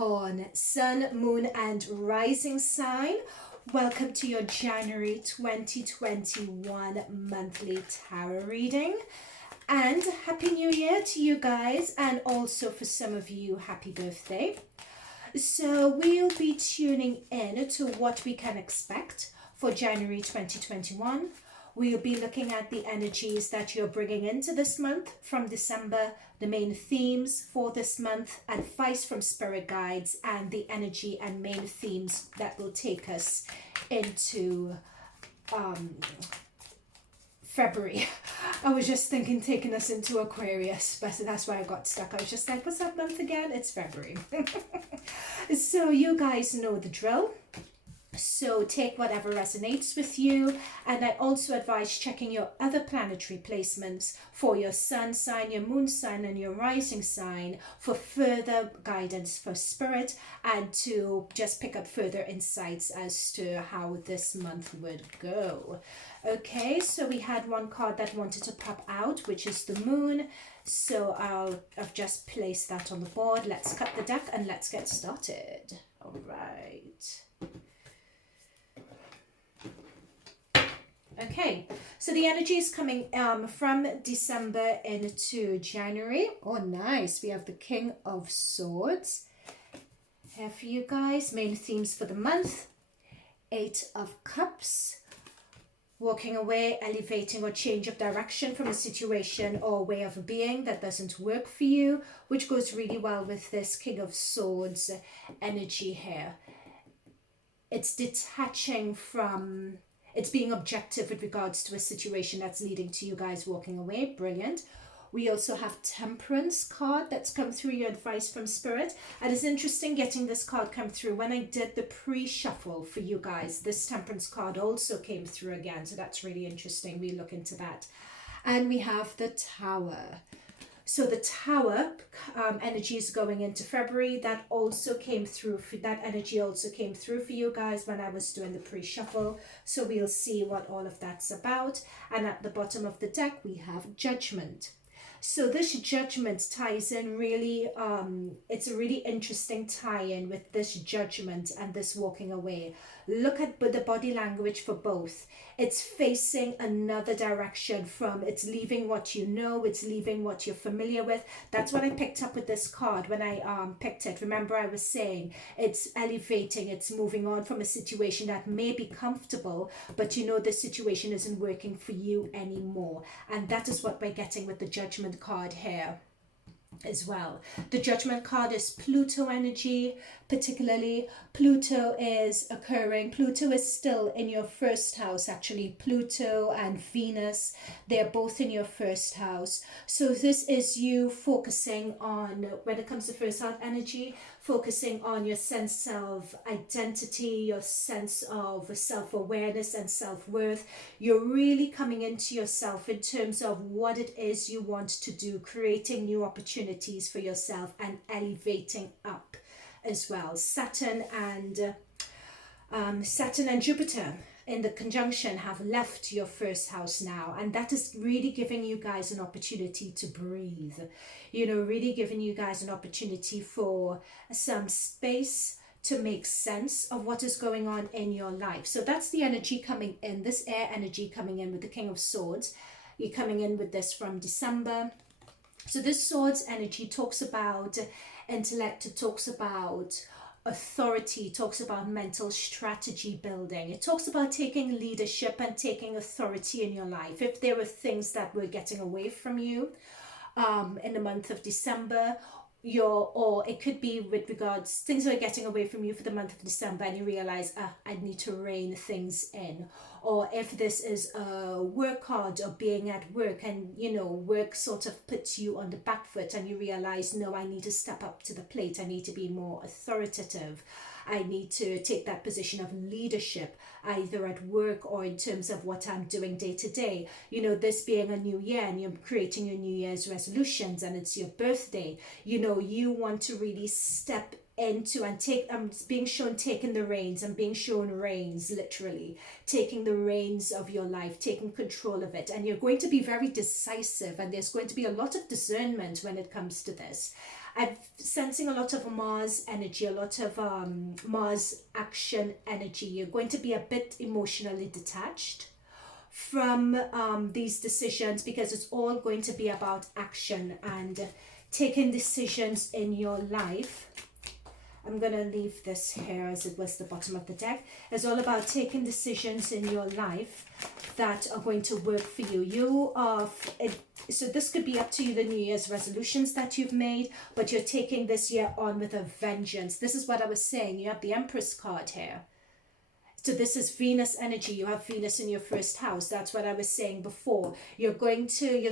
Capricorn, Sun, Moon and Rising sign. Welcome to your January 2021 monthly tarot reading. And Happy New Year to you guys, and also for some of you, happy birthday. So we'll be tuning in to what we can expect for January 2021. We'll be looking at the energies that you're bringing into this month from December, the main themes for this month, advice from spirit guides, and the energy and main themes that will take us into February. I was just thinking taking us into Aquarius, but that's why I got stuck. I was just like, what's that month again? It's February. So you guys know the drill. So take whatever resonates with you, and I also advise checking your other planetary placements for your sun sign, your moon sign and your rising sign for further guidance for spirit and to just pick up further insights as to how this month would go. Okay, so we had one card that wanted to pop out, which is the moon. So I've just placed that on the board. Let's cut the deck and let's get started. All right. Okay, so the energy is coming from December into January. Oh, nice. We have the King of Swords here for you guys. Main themes for the month. 8 of Cups. Walking away, elevating or change of direction from a situation or way of being that doesn't work for you, which goes really well with this King of Swords energy here. It's detaching from... It's being objective with regards to a situation that's leading to you guys walking away. Brilliant. We also have Temperance card that's come through, your advice from Spirit. And it's interesting getting this card come through. When I did the pre-shuffle for you guys, this Temperance card also came through again. So that's really interesting. We look into that. And we have the Tower. So the Tower energy is going into February. That also came through. That energy also came through for you guys when I was doing the pre-shuffle. So we'll see what all of that's about. And at the bottom of the deck, we have Judgment. So this Judgment ties in really, it's a really interesting tie-in with this Judgment and this walking away. Look at the body language for both. It's facing another direction from, it's leaving what you know, it's leaving what you're familiar with. That's what I picked up with this card when I picked it. Remember I was saying it's elevating, it's moving on from a situation that may be comfortable, but you know the situation isn't working for you anymore. And that is what we're getting with the Judgment card here as well. The Judgment card is Pluto energy, particularly. Pluto is still in your first house actually. Pluto and Venus, they're both in your first house. So this is you focusing on, when it comes to first house energy, focusing on your sense of identity, your sense of self-awareness and self-worth. You're really coming into yourself in terms of what it is you want to do, creating new opportunities for yourself and elevating up as well. Saturn and Jupiter in the conjunction have left your first house now, and that is really giving you guys an opportunity to breathe, you know, really giving you guys an opportunity for some space to make sense of what is going on in your life. So that's the energy coming in, this air energy coming in with the King of Swords. You're coming in with this from December. So this Swords energy talks about intellect, it talks about authority, it talks about mental strategy building. It talks about taking leadership and taking authority in your life. If there were things that were getting away from you in the month of December, or it could be with regards, things that are getting away from you for the month of December and you realize, I need to rein things in. Or if this is a work hard or being at work and, you know, work sort of puts you on the back foot and you realize, no, I need to step up to the plate. I need to be more authoritative. I need to take that position of leadership, either at work or in terms of what I'm doing day to day. You know, this being a new year and you're creating your New Year's resolutions and it's your birthday, you know, you want to really step into and I'm being shown taking the reins. I'm being shown reins, literally taking the reins of your life, taking control of it. And you're going to be very decisive, and there's going to be a lot of discernment when it comes to this. I'm sensing a lot of Mars energy, a lot of Mars action energy. You're going to be a bit emotionally detached from these decisions, because it's all going to be about action and taking decisions in your life. I'm going to leave this here as it was the bottom of the deck. It's all about taking decisions in your life that are going to work for you. So this could be up to you, the New Year's resolutions that you've made, but you're taking this year on with a vengeance. This is what I was saying. You have the Empress card here. So this is Venus energy. You have Venus in your first house. That's what I was saying before. You're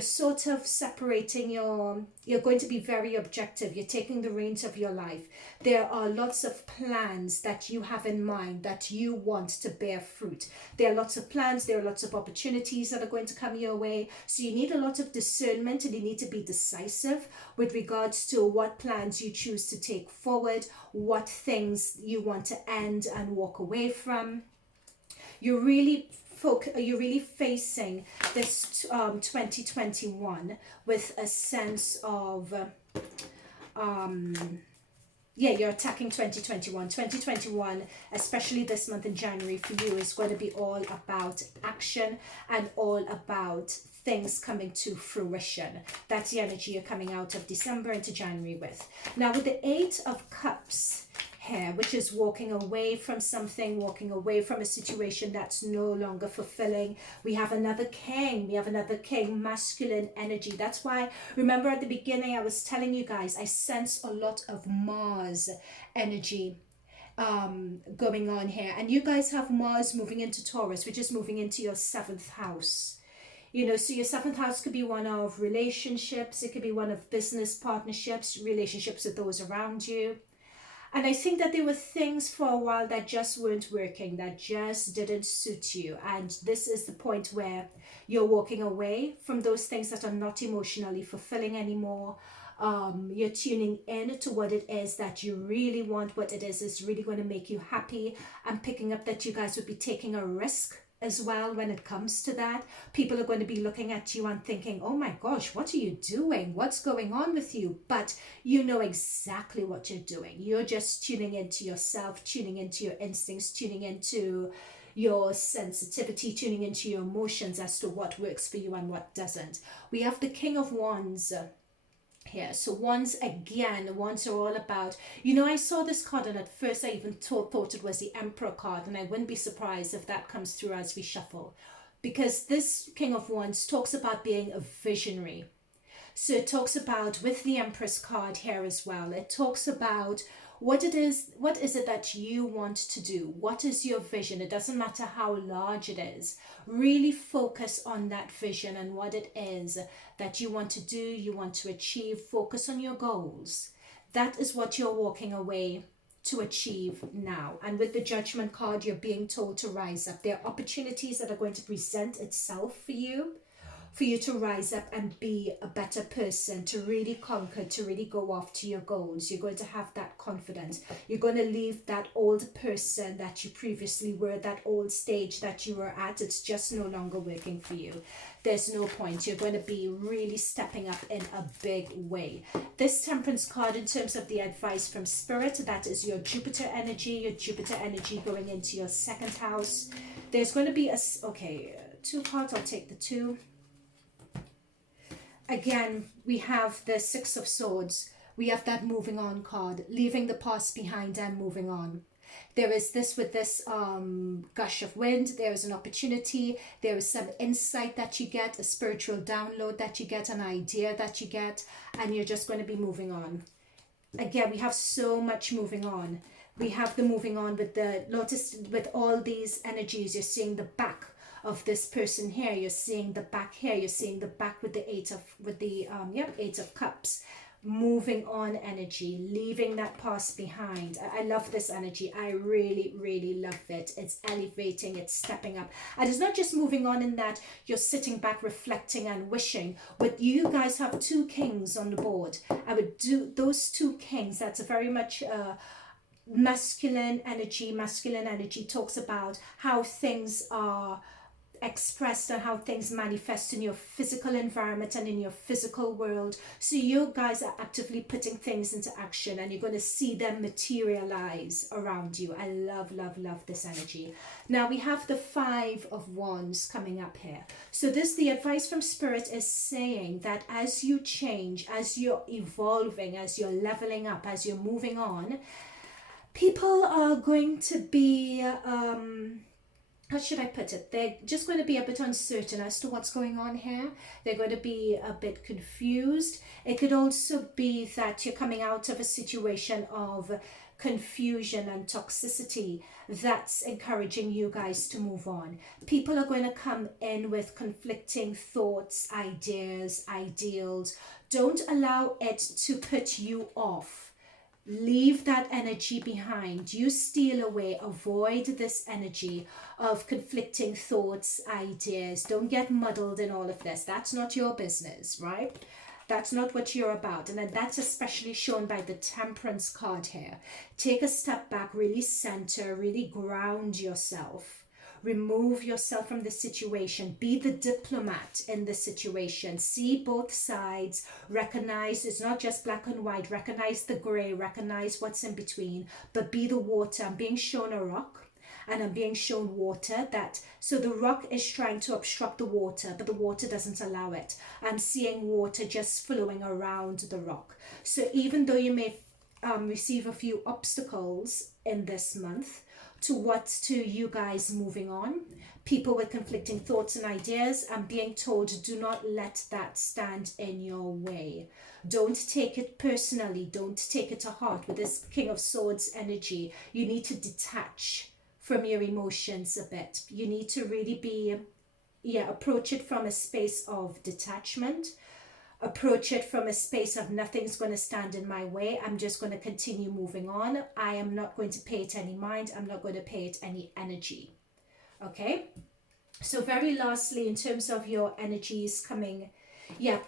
sort of separating you're going to be very objective. You're taking the reins of your life. There are lots of plans that you have in mind that you want to bear fruit. There are lots of plans. There are lots of opportunities that are going to come your way. So you need a lot of discernment, and you need to be decisive with regards to what plans you choose to take forward, what things you want to end and walk away from. You're really facing this 2021 with a sense of you're attacking 2021, especially this month in January for you, is going to be all about action and all about things coming to fruition. That's the energy you're coming out of December into January with. Now with the 8 of Cups here, which is walking away from something, walking away from a situation that's no longer fulfilling. We have another king. We have another king, masculine energy. That's why, remember at the beginning, I was telling you guys, I sense a lot of Mars energy going on here. And you guys have Mars moving into Taurus, which is moving into your 7th house. You know, so your 7th house could be one of relationships. It could be one of business partnerships, relationships with those around you. And I think that there were things for a while that just weren't working, that just didn't suit you. And this is the point where you're walking away from those things that are not emotionally fulfilling anymore. You're tuning in to what it is that you really want, what it is really going to make you happy. I'm picking up that you guys would be taking a risk as well when it comes to that. People are going to be looking at you and thinking, oh my gosh, what are you doing? What's going on with you? But you know exactly what you're doing. You're just tuning into yourself, tuning into your instincts, tuning into your sensitivity, tuning into your emotions as to what works for you and what doesn't. We have the King of Wands here. So wands are all about, you know, I saw this card and at first I even thought it was the Emperor card, and I wouldn't be surprised if that comes through as we shuffle, because this King of Wands talks about being a visionary. So it talks about, with the Empress card here as well, it talks about what is it that you want to do? What is your vision? It doesn't matter how large it is. Really focus on that vision and what it is that you want to do, you want to achieve. Focus on your goals. That is what you're walking away to achieve now. And with the Judgment card, you're being told to rise up. There are opportunities that are going to present itself for you to rise up and be a better person, to really conquer, to really go after your goals. You're going to have that confidence. You're going to leave that old person that you previously were, that old stage that you were at. It's just no longer working for you. There's no point. You're going to be really stepping up in a big way. This Temperance card, in terms of the advice from Spirit, that is your Jupiter energy going into your 2nd house. There's going to be 2 cards. I'll take the 2. Again, we have the 6 of Swords. We have that moving on card, leaving the past behind and moving on. There is this with this gush of wind. There is an opportunity. There is some insight that you get, a spiritual download that you get, an idea that you get, and you're just going to be moving on. Again, we have so much moving on. We have the moving on with the Lotus, with all these energies. You're seeing the back of this person here, you're seeing the back here, you're seeing the back with the 8 of Cups. Moving on energy, leaving that past behind. I love this energy. I really love it. It's elevating, it's stepping up, and it's not just moving on in that you're sitting back reflecting and wishing. But you guys have 2 kings on the board. I would do those 2 kings. That's a very much masculine energy talks about how things are expressed and how things manifest in your physical environment and in your physical world. So you guys are actively putting things into action and you're going to see them materialize around you. I love, love, love this energy. Now we have the Five of Wands coming up here. So the advice from Spirit is saying that as you change, as you're evolving, as you're leveling up, as you're moving on, people are going to be how should I put it? They're just going to be a bit uncertain as to what's going on here. They're going to be a bit confused. It could also be that you're coming out of a situation of confusion and toxicity that's encouraging you guys to move on. People are going to come in with conflicting thoughts, ideas, ideals. Don't allow it to put you off. Leave that energy behind. You steal away. Avoid this energy of conflicting thoughts, ideas. Don't get muddled in all of this. That's not your business, right? That's not what you're about. And then that's especially shown by the Temperance card here. Take a step back, really center, really ground yourself. Remove yourself from the situation. Be the diplomat in the situation. See both sides. Recognize it's not just black and white. Recognize the gray. Recognize what's in between. But be the water. I'm being shown a rock and I'm being shown water. So the rock is trying to obstruct the water, but the water doesn't allow it. I'm seeing water just flowing around the rock. So even though you may receive a few obstacles in this month, to you guys moving on, people with conflicting thoughts and ideas, I'm being told do not let that stand in your way. Don't take it personally. Don't take it to heart. With this King of Swords energy, you need to detach from your emotions a bit. You need to really approach it from a space of detachment. Approach it from a space of nothing's going to stand in my way. I'm just going to continue moving on. I am not going to pay it any mind. I'm not going to pay it any energy. Okay? So very lastly, in terms of your energies coming,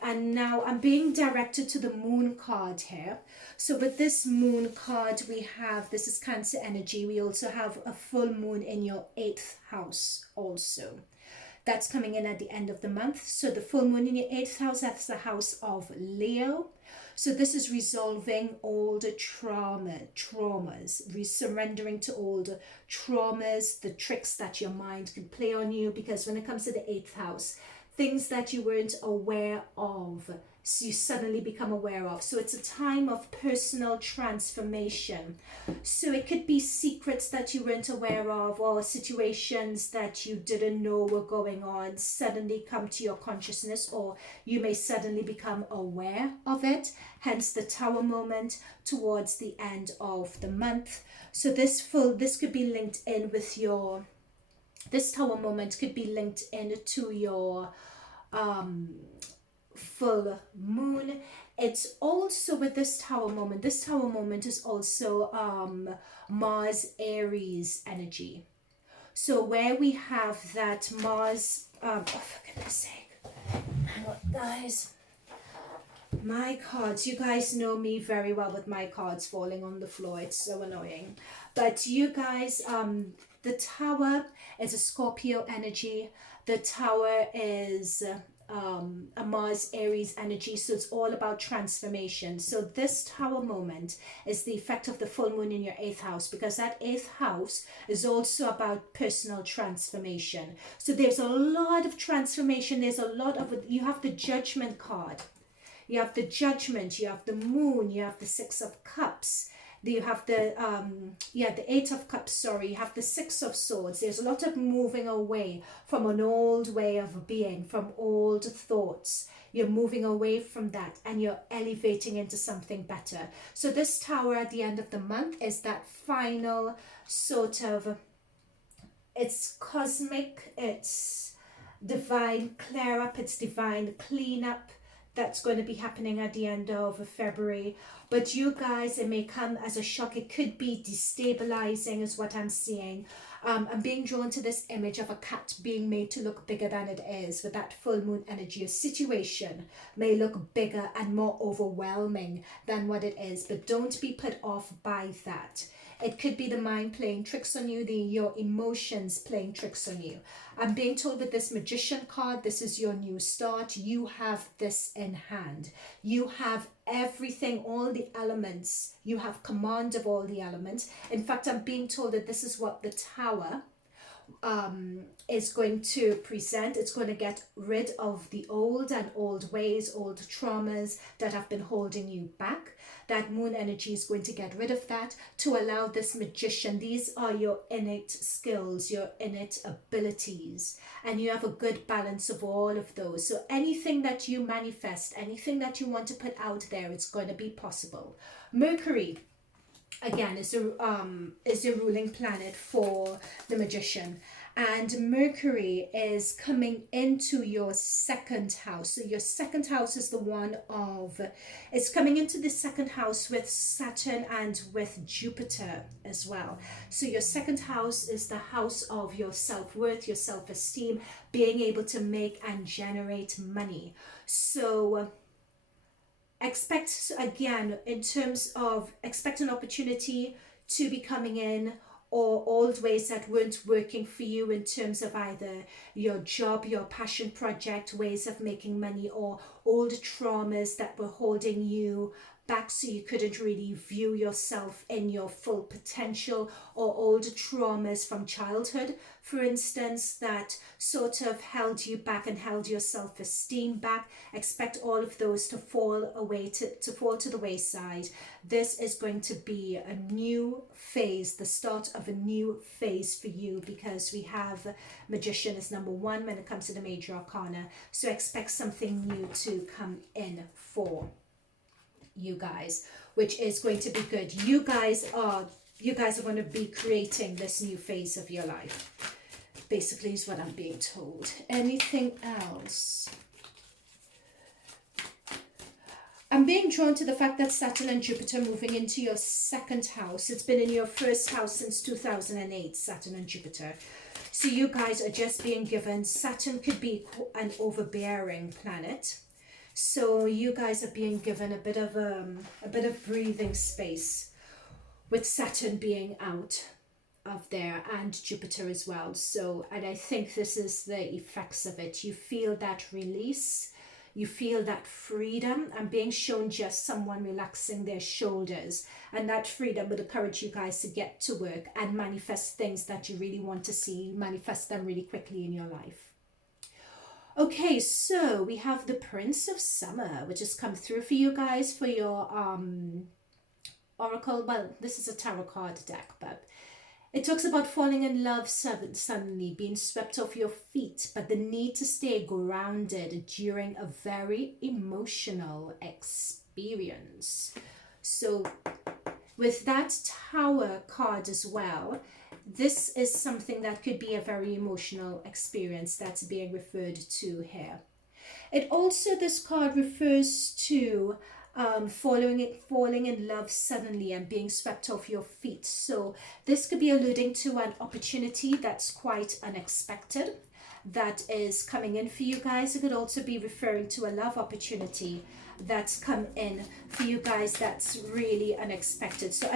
and now I'm being directed to the Moon card here. So with this Moon card, we have, this is Cancer energy. We also have a full moon in your 8th house also. That's coming in at the end of the month. So the full moon in your 8th house, that's the house of Leo. So this is resolving old traumas, surrendering to old traumas, the tricks that your mind can play on you. Because when it comes to the 8th house, things that you weren't aware of, so you suddenly become aware of. So it's a time of personal transformation. So it could be secrets that you weren't aware of, or situations that you didn't know were going on suddenly come to your consciousness, or you may suddenly become aware of it. Hence the Tower moment towards the end of the month. So this could be linked in with your, this Tower moment could be linked into your full moon. It's also with this Tower moment is also Mars Aries energy. So where we have that Mars, oh for goodness sake, hang on guys, my cards, you guys know me very well with my cards falling on the floor. It's so annoying. But you guys, the Tower is a Scorpio energy. The Tower is a Mars Aries energy, so it's all about transformation. So this Tower moment is the effect of the full moon in your 8th house, because that 8th house is also about personal transformation. So there's a lot of transformation. There's a lot of, you have the Judgment card, you have the Judgment, you have the Moon, you have the Six of Cups, you have the the 8 of Cups, sorry, you have the 6 of Swords. There's a lot of moving away from an old way of being, from old thoughts. You're moving away from that and you're elevating into something better. So this Tower at the end of the month is that final sort of, it's cosmic, it's divine clear up, it's divine clean up. That's going to be happening at the end of February. But you guys, it may come as a shock. It could be destabilizing is what I'm seeing. I'm being drawn to this image of a cat being made to look bigger than it is with that full moon energy. A situation may look bigger and more overwhelming than what it is. But don't be put off by that. It could be the mind playing tricks on you, your emotions playing tricks on you. I'm being told with this Magician card, this is your new start. You have this in hand. You have everything, all the elements. You have command of all the elements. In fact, I'm being told that this is what the Tower is going to present. It's going to get rid of the old ways, old traumas that have been holding you back. That moon energy is going to get rid of that to allow this Magician. These are your innate skills, your innate abilities, and you have a good balance of all of those. So anything that you manifest, anything that you want to put out there, it's going to be possible. Mercury, again, is the ruling planet for the Magician, and Mercury is coming into your second house. So your second house is the one of, it's coming into the second house with Saturn and with Jupiter as well. So your second house is the house of your self-worth, your self-esteem, being able to make and generate money. So expect, again, in terms of expect an opportunity to be coming in, or old ways that weren't working for you in terms of either your job, your passion project, ways of making money, or old traumas that were holding you back so you couldn't really view yourself in your full potential, or old traumas from childhood, for instance, that sort of held you back and held your self-esteem back. Expect all of those to fall away, to fall to the wayside. This is going to be a new phase, the start of a new phase for you, because we have Magician as number one when it comes to the major arcana. So expect something new to come in for you guys, which is going to be good. You guys are going to be creating this new phase of your life, basically, is what I'm being told. Anything else? I'm being drawn to the fact that Saturn and Jupiter moving into your second house. It's been in your first house since 2008, Saturn and Jupiter. So you guys are just being given, Saturn could be an overbearing planet. So you guys are being given a bit of breathing space with Saturn being out of there and Jupiter as well. So, and I think this is the effects of it. You feel that release, you feel that freedom. I'm being shown just someone relaxing their shoulders, and that freedom would encourage you guys to get to work and manifest things that you really want to see, manifest them really quickly in your life. Okay, so we have the Prince of Summer, which has come through for you guys for your oracle. Well, this is a tarot card deck, but it talks about falling in love suddenly, being swept off your feet, but the need to stay grounded during a very emotional experience. So with that Tower card as well, this is something that could be a very emotional experience that's being referred to here. It also, this card refers to falling in love suddenly and being swept off your feet. So this could be alluding to an opportunity that's quite unexpected that is coming in for you guys. It could also be referring to a love opportunity that's come in for you guys that's really unexpected. So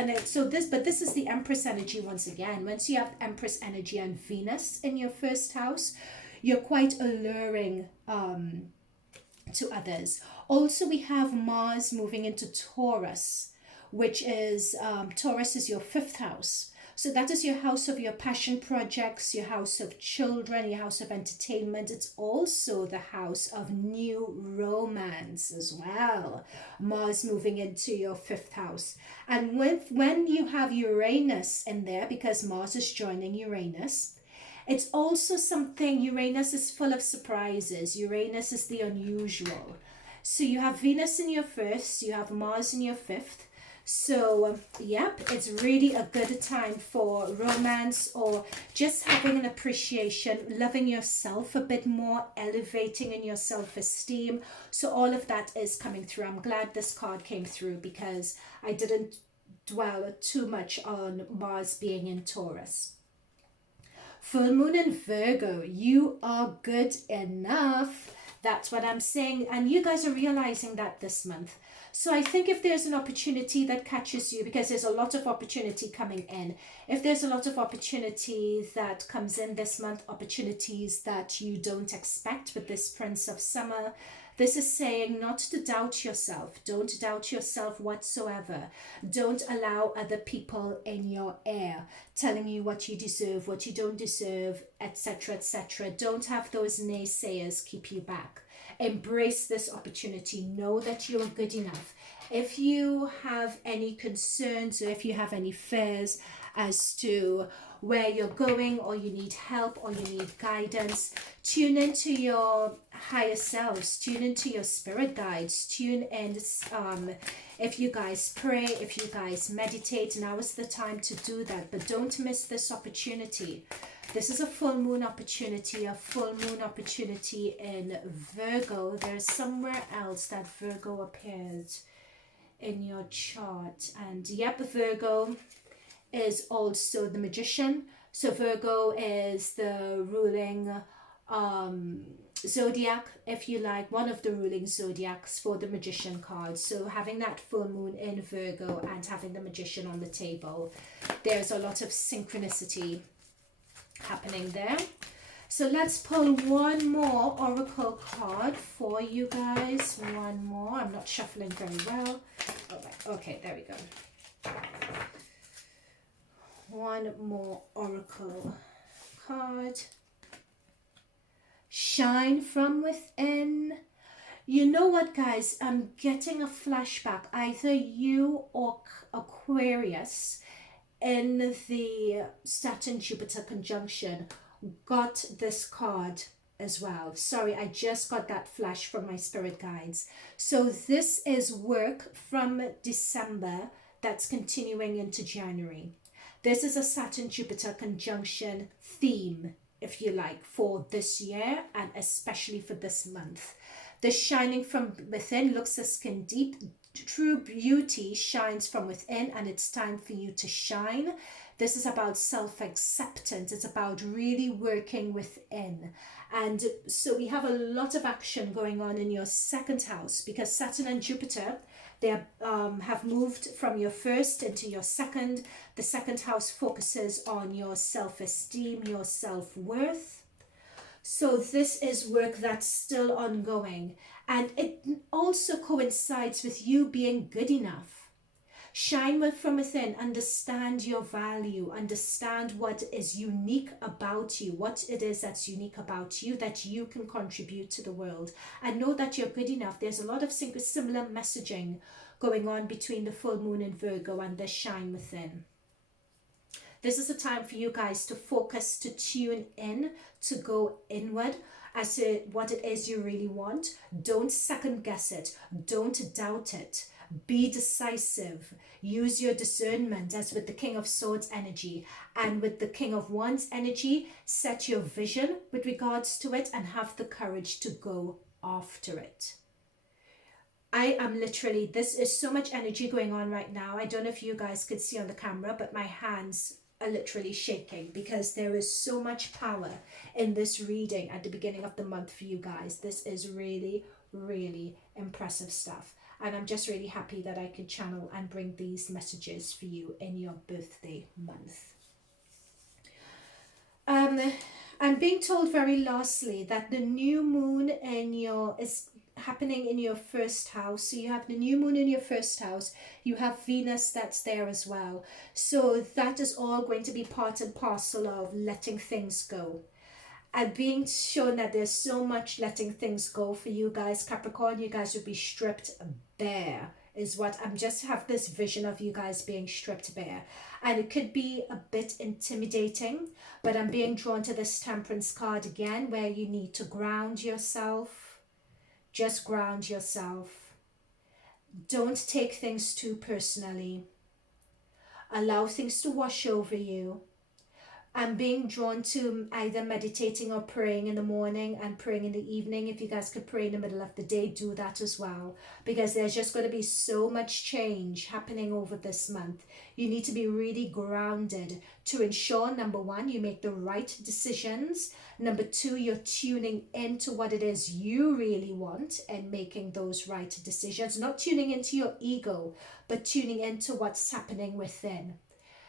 this is the Empress energy once again. Once you have Empress energy and Venus in your first house, you're quite alluring to others. Also, we have Mars moving into Taurus, which is Taurus is your fifth house. So that is your house of your passion projects, your house of children, your house of entertainment. It's also the house of new romance as well. Mars moving into your fifth house. And when you have Uranus in there, because Mars is joining Uranus, it's also something, Uranus is full of surprises. Uranus is the unusual. So you have Venus in your first, you have Mars in your fifth. So, yep, it's really a good time for romance, or just having an appreciation, loving yourself a bit more, elevating in your self-esteem. So all of that is coming through. I'm glad this card came through because I didn't dwell too much on Mars being in Taurus. Full moon in Virgo, you are good enough. That's what I'm saying. And you guys are realizing that this month. So I think if there's an opportunity that catches you, because there's a lot of opportunity coming in, if there's a lot of opportunity that comes in this month, opportunities that you don't expect with this Prince of Summer, this is saying not to doubt yourself. Don't doubt yourself whatsoever. Don't allow other people in your ear telling you what you deserve, what you don't deserve, etc., etc. Don't have those naysayers keep you back. Embrace this opportunity. Know that you're good enough. If you have any concerns or if you have any fears as to where you're going, or you need help, or you need guidance, tune into your higher selves, tune into your spirit guides, tune in. If you guys pray, if you guys meditate, now is the time to do that. But don't miss this opportunity. This is a full moon opportunity, a full moon opportunity in Virgo. There's somewhere else that Virgo appeared in your chart. And yep, Virgo is also the Magician. So Virgo is the ruling zodiac, if you like, one of the ruling zodiacs for the Magician card. So having that full moon in Virgo and having the Magician on the table, there's a lot of synchronicity happening there. So let's pull one more oracle card for you guys. One more. I'm not shuffling very well. All right. Okay, there we go. One more oracle card. Shine from within. You know what, guys? I'm getting a flashback. Either you or Aquarius in the Saturn Jupiter conjunction got this card as well. Sorry, I just got that flash from my spirit guides. So this is work from December that's continuing into January. This is a Saturn Jupiter conjunction theme, if you like, for this year and especially for this month. The shining from within looks the skin deep. True beauty shines from within, and it's time for you to shine. This is about self-acceptance. It's about really working within. And so we have a lot of action going on in your second house, because Saturn and Jupiter, they have moved from your first into your second. The second house focuses on your self-esteem, your self-worth. So this is work that's still ongoing. And it also coincides with you being good enough. Shine from within, understand your value, understand what is unique about you, what it is that's unique about you that you can contribute to the world, and know that you're good enough. There's a lot of similar messaging going on between the full moon in Virgo and the shine within. This is a time for you guys to focus, to tune in, to go inward as to what it is you really want. Don't second guess it. Don't doubt it. Be decisive. Use your discernment, as with the King of Swords energy and with the King of Wands energy. Set your vision with regards to it and have the courage to go after it. I am literally, this is so much energy going on right now. I don't know if you guys could see on the camera, but my hands are literally shaking because there is so much power in this reading at the beginning of the month for you guys. This is really, really impressive stuff. And I'm just really happy that I could channel and bring these messages for you in your birthday month. I'm being told very lastly that the new moon is happening in your first house. So you have the new moon in your first house. You have Venus that's there as well. So that is all going to be part and parcel of letting things go. And being shown that there's so much letting things go for you guys, Capricorn. You guys would be stripped bare, is what I'm just have this vision of you guys being stripped bare. And it could be a bit intimidating, but I'm being drawn to this Temperance card again, where you need to ground yourself. Just ground yourself. Don't take things too personally. Allow things to wash over you. I'm being drawn to either meditating or praying in the morning and praying in the evening. If you guys could pray in the middle of the day, do that as well, because there's just going to be so much change happening over this month. You need to be really grounded to ensure, number one, you make the right decisions. Number two, you're tuning into what it is you really want and making those right decisions. Not tuning into your ego, but tuning into what's happening within.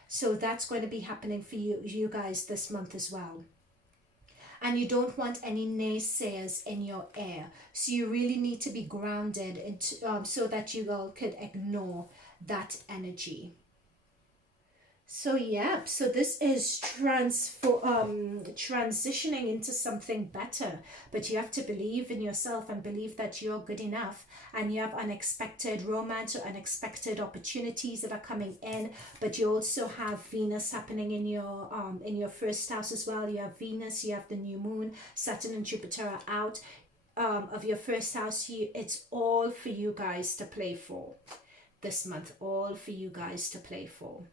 So that's going to be happening for you guys this month as well. And you don't want any naysayers in your air. So you really need to be grounded into, so that you all could ignore that energy. So yeah, so this is transitioning into something better, but you have to believe in yourself and believe that you're good enough, and you have unexpected romance or unexpected opportunities that are coming in. But you also have Venus happening in your first house as well. You have Venus, you have the new moon, Saturn and Jupiter are out of your first house. It's all for you guys to play for this month, all for you guys to play for.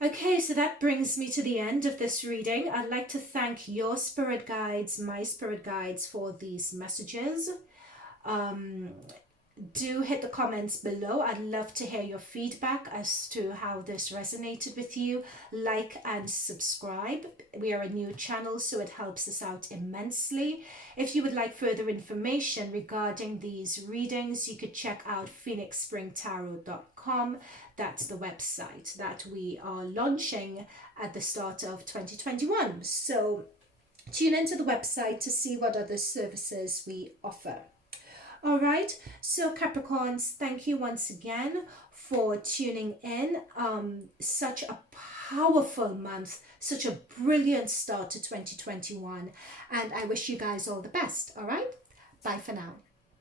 Okay, so that brings me to the end of this reading. I'd like to thank your spirit guides, my spirit guides, for these messages. Do hit the comments below. I'd love to hear your feedback as to how this resonated with you. Like and subscribe. We are a new channel, so it helps us out immensely. If you would like further information regarding these readings, you could check out phoenixspringtarot.com. That's the website that we are launching at the start of 2021. So tune into the website to see what other services we offer. All right, so Capricorns, thank you once again for tuning in. Such a powerful month, such a brilliant start to 2021, and I wish you guys all the best. All right, bye for now.